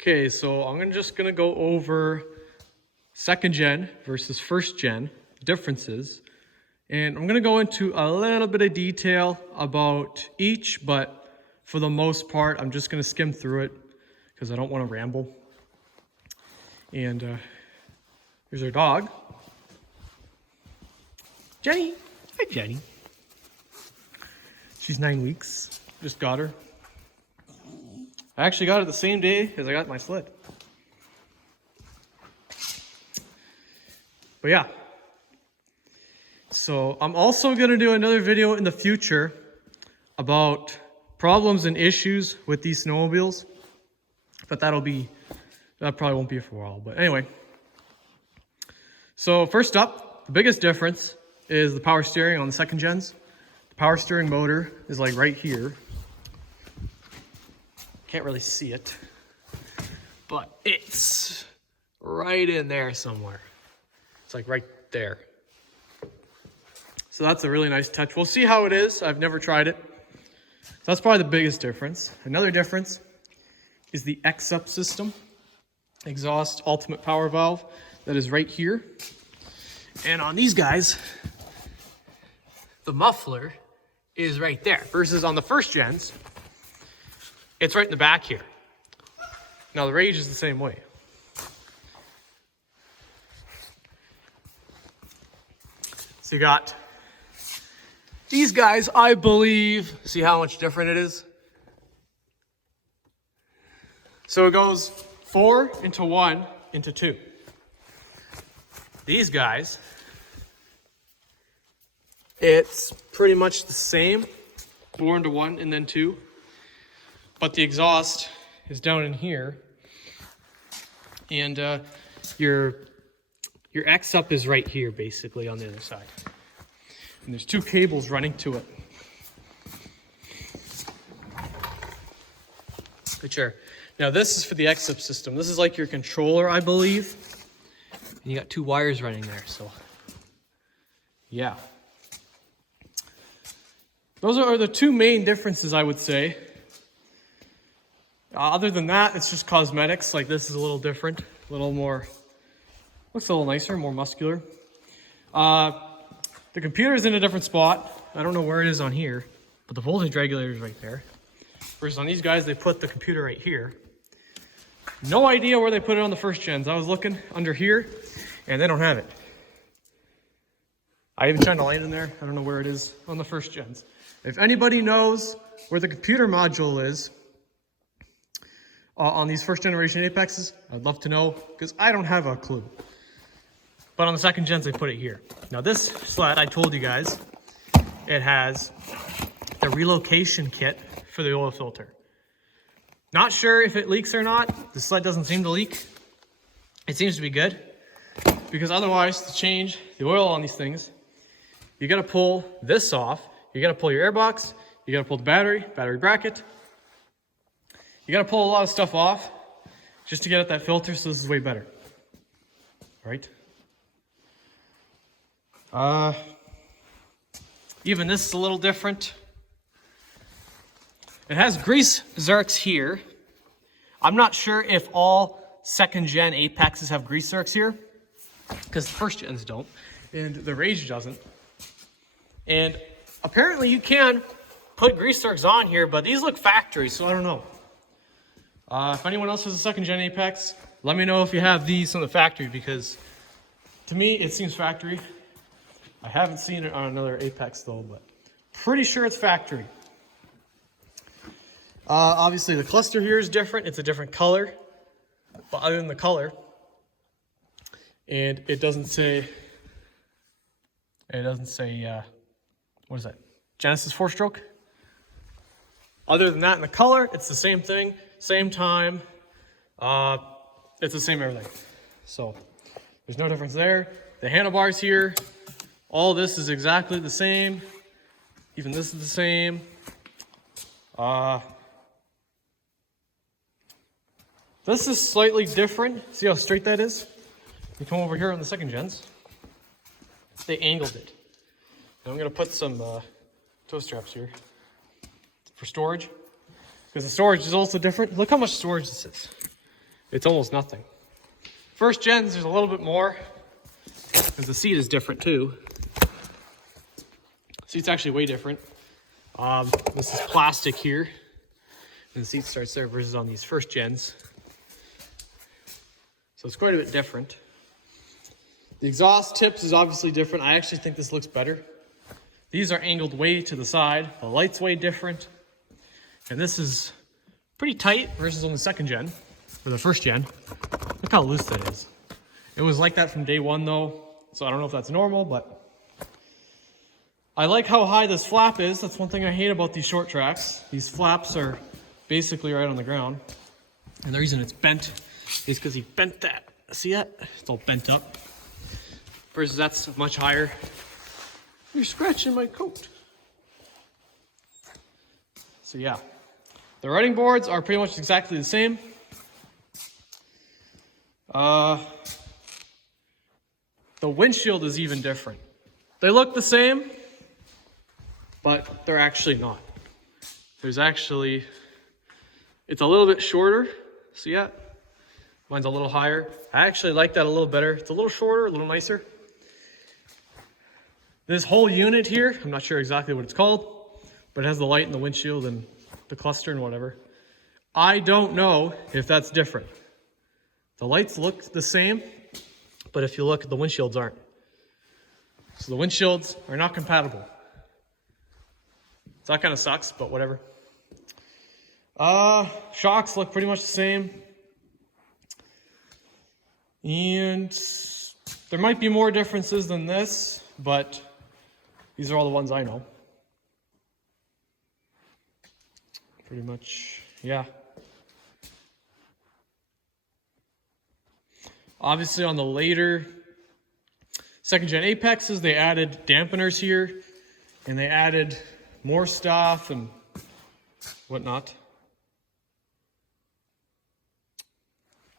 Okay, so I'm just gonna go over second gen versus first gen differences. And I'm gonna go into a little bit of detail about each, but for the most part, I'm just gonna skim through it because I don't wanna ramble. And here's our dog. Jenny. Hi, Jenny. She's 9 weeks. Just got her. I actually got it the same day as I got my sled. But yeah. So I'm also going to do another video in the future about problems and issues with these snowmobiles. But that probably won't be for a while. But anyway. So first up, the biggest difference is the power steering on the second gens. The power steering motor is like right here. Can't really see it, but it's right in there somewhere. It's like right there. So that's a really nice touch. We'll see how it is. I've never tried it. So that's probably the biggest difference. Another difference is the X-Up system, exhaust ultimate power valve that is right here. And on these guys, the muffler is right there versus on the first gens, it's right in the back here. Now the Rage is the same way. So you got these guys, I believe, see how much different it is? So it goes 4 into 1 into 2. These guys, it's pretty much the same, 4 into 1 and then 2. But the exhaust is down in here, and your X-Up is right here, basically, on the other side. And there's 2 cables running to it. Which are, now this is for the X-Up system. This is like your controller, I believe. And you got 2 wires running there, so yeah. Those are the 2 main differences, I would say. Other than that, it's just cosmetics. Like this is a little different, a little more, looks a little nicer, more muscular. The computer is in a different spot. I don't know where it is on here, but the voltage regulator is right there. Whereas on these guys, they put the computer right here. No idea where they put it on the first gens. I was looking under here, and they don't have it. I even tried to light in there. I don't know where it is on the first gens. If anybody knows where the computer module is, on these first generation Apexes, I'd love to know, because I don't have a clue. But on the second gens, they put it here. Now this sled, I told you guys, it has the relocation kit for the oil filter. Not sure if it leaks or not. The sled doesn't seem to leak. It seems to be good, because otherwise, to change the oil on these things, you gotta pull this off. You gotta pull your air box, you gotta pull the battery bracket. You gotta pull a lot of stuff off just to get at that filter, so this is way better. Right? Even this is a little different. It has grease zerks here. I'm not sure if all second gen Apexes have grease zerks here, because the first gens don't, and the Rage doesn't. And apparently you can put grease zerks on here, but these look factory, so I don't know. If anyone else has a second gen Apex, let me know if you have these on the factory, because to me it seems factory. I haven't seen it on another Apex though, but pretty sure it's factory. Obviously the cluster here is different. It's a different color, but other than the color, and it doesn't say, what is that? Genesis 4-stroke? Other than that, in the color, it's the same thing, same time. It's the same everything. So there's no difference there. The handlebars here, all this is exactly the same. Even this is the same. This is slightly different. See how straight that is? You come over here on the second gens. They angled it. And I'm gonna put some toe straps here for storage, because the storage is also different. Look how much storage this is. it's almost nothing. First gens, there's a little bit more, because the seat is different too. Seat's actually way different. This is plastic here, and the seat starts there versus on these first gens. So it's quite a bit different. The exhaust tips is obviously different. I actually think this looks better. These are angled way to the side. The light's way different. And this is pretty tight versus on the second gen, or the first gen. Look how loose that is. It was like that from day one though, so I don't know if that's normal, but I like how high this flap is. That's one thing I hate about these short tracks. These flaps are basically right on the ground. And the reason it's bent is because he bent that. See that? It's all bent up. Versus that's much higher. You're scratching my coat. So yeah, the riding boards are pretty much exactly the same. The windshield is even different. They look the same, but they're actually not. There's actually, it's a little bit shorter. See that? Mine's a little higher. I actually like that a little better. It's a little shorter, a little nicer. This whole unit here, I'm not sure exactly what it's called, but it has the light and the windshield and the cluster and whatever. I don't know if that's different. The lights look the same, but if you look, the windshields aren't. So the windshields are not compatible. So that kind of sucks, but whatever. Shocks look pretty much the same. And there might be more differences than this, but these are all the ones I know. Pretty much, yeah. Obviously on the later second gen Apexes, they added dampeners here, and they added more stuff and whatnot.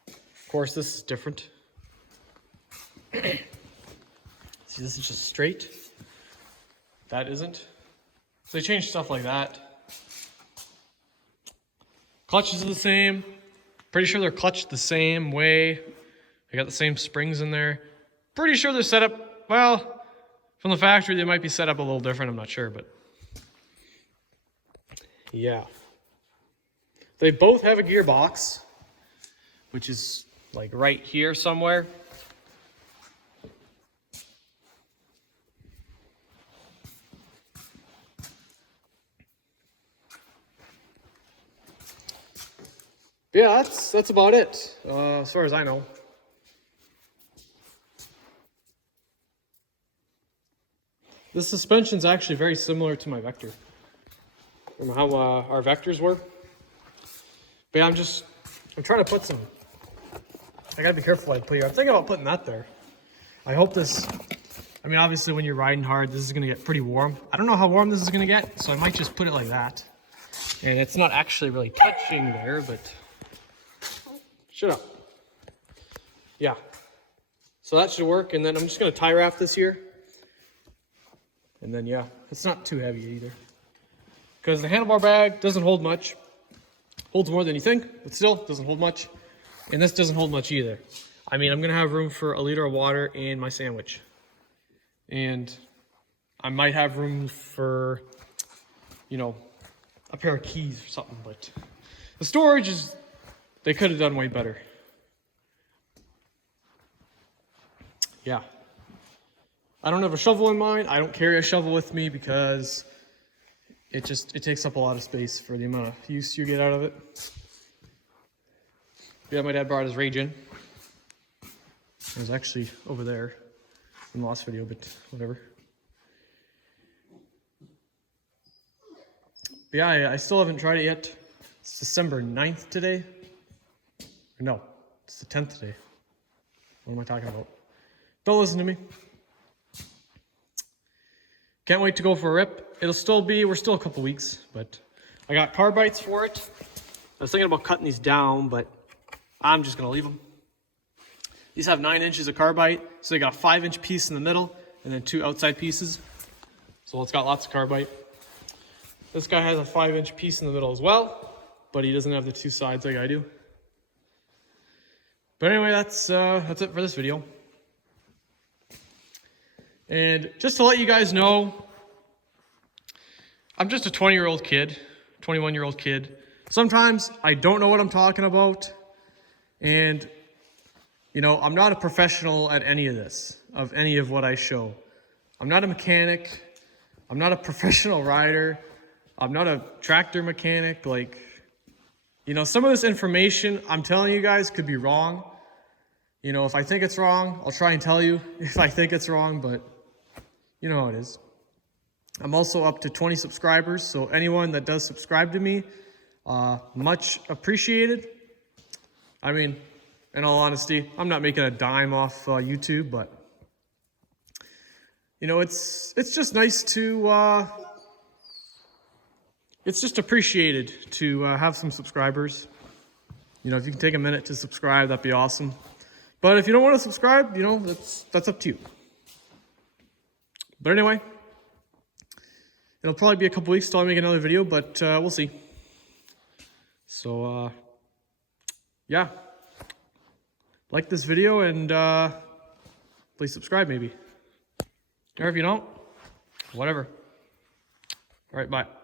Of course, this is different. See, this is just straight. That isn't. So they changed stuff like that. Clutches are the same. Pretty sure they're clutched the same way. They got the same springs in there. Pretty sure they're set up, well, from the factory they might be set up a little different, I'm not sure, but yeah. They both have a gearbox, which is like right here somewhere. Yeah, that's about it, as far as I know. This suspension's actually very similar to my Vector, from how our Vectors were. But yeah, I'm trying to put some, I gotta be careful what I put here. I'm thinking about putting that there. I hope this, I mean, obviously when you're riding hard, this is gonna get pretty warm. I don't know how warm this is gonna get, so I might just put it like that. And it's not actually really touching there, but shut up. Yeah. So that should work, and then I'm just gonna tie wrap this here. And then yeah, it's not too heavy either. Because the handlebar bag doesn't hold much. Holds more than you think, but still doesn't hold much. And this doesn't hold much either. I mean, I'm gonna have room for a liter of water and my sandwich. And I might have room for, you know, a pair of keys or something, but the storage is, they could have done way better. Yeah. I don't have a shovel in mine. I don't carry a shovel with me because it takes up a lot of space for the amount of use you get out of it. Yeah, my dad brought his Rage-In. It was actually over there in the last video, but whatever. But yeah, I still haven't tried it yet. It's December 9th today. No, it's the 10th today. What am I talking about? Don't listen to me. Can't wait to go for a rip. We're still a couple weeks, but I got carbites for it. I was thinking about cutting these down, but I'm just gonna leave them. These have 9 inches of carbide, so they got a 5-inch piece in the middle and then 2 outside pieces. So it's got lots of carbide. This guy has a 5-inch piece in the middle as well, but he doesn't have the 2 sides like I do. But anyway, that's it for this video. And just to let you guys know, I'm just a 20-year-old kid, 21-year-old kid. Sometimes I don't know what I'm talking about. And, you know, I'm not a professional at any of this, of any of what I show. I'm not a mechanic. I'm not a professional rider. I'm not a tractor mechanic. Like, you know, some of this information I'm telling you guys could be wrong. You know, if I think it's wrong, I'll try and tell you if I think it's wrong, but you know how it is. I'm also up to 20 subscribers, so anyone that does subscribe to me, much appreciated. I mean, in all honesty, I'm not making a dime off YouTube, but you know, it's just nice to, it's just appreciated to have some subscribers. You know, if you can take a minute to subscribe, that'd be awesome. But if you don't want to subscribe, you know, that's up to you. But anyway, it'll probably be a couple weeks till I make another video, but we'll see. So, yeah. Like this video and please subscribe maybe. Or if you don't, whatever. All right, bye.